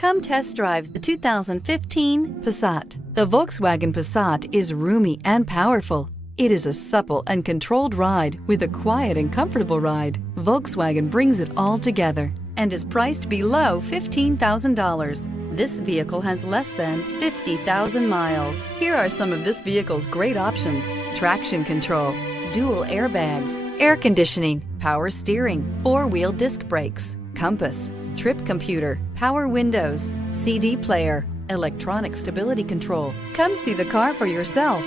Come test drive the 2015 Passat. The Volkswagen Passat is roomy and powerful. It is a supple and controlled ride with a quiet and comfortable ride. Volkswagen brings it all together and is priced below $15,000. This vehicle has less than 50,000 miles. Here are some of this vehicle's great options: traction control, dual airbags, air conditioning, power steering, four-wheel disc brakes, compass, trip computer, power windows, CD player, electronic stability control. Come see the car for yourself.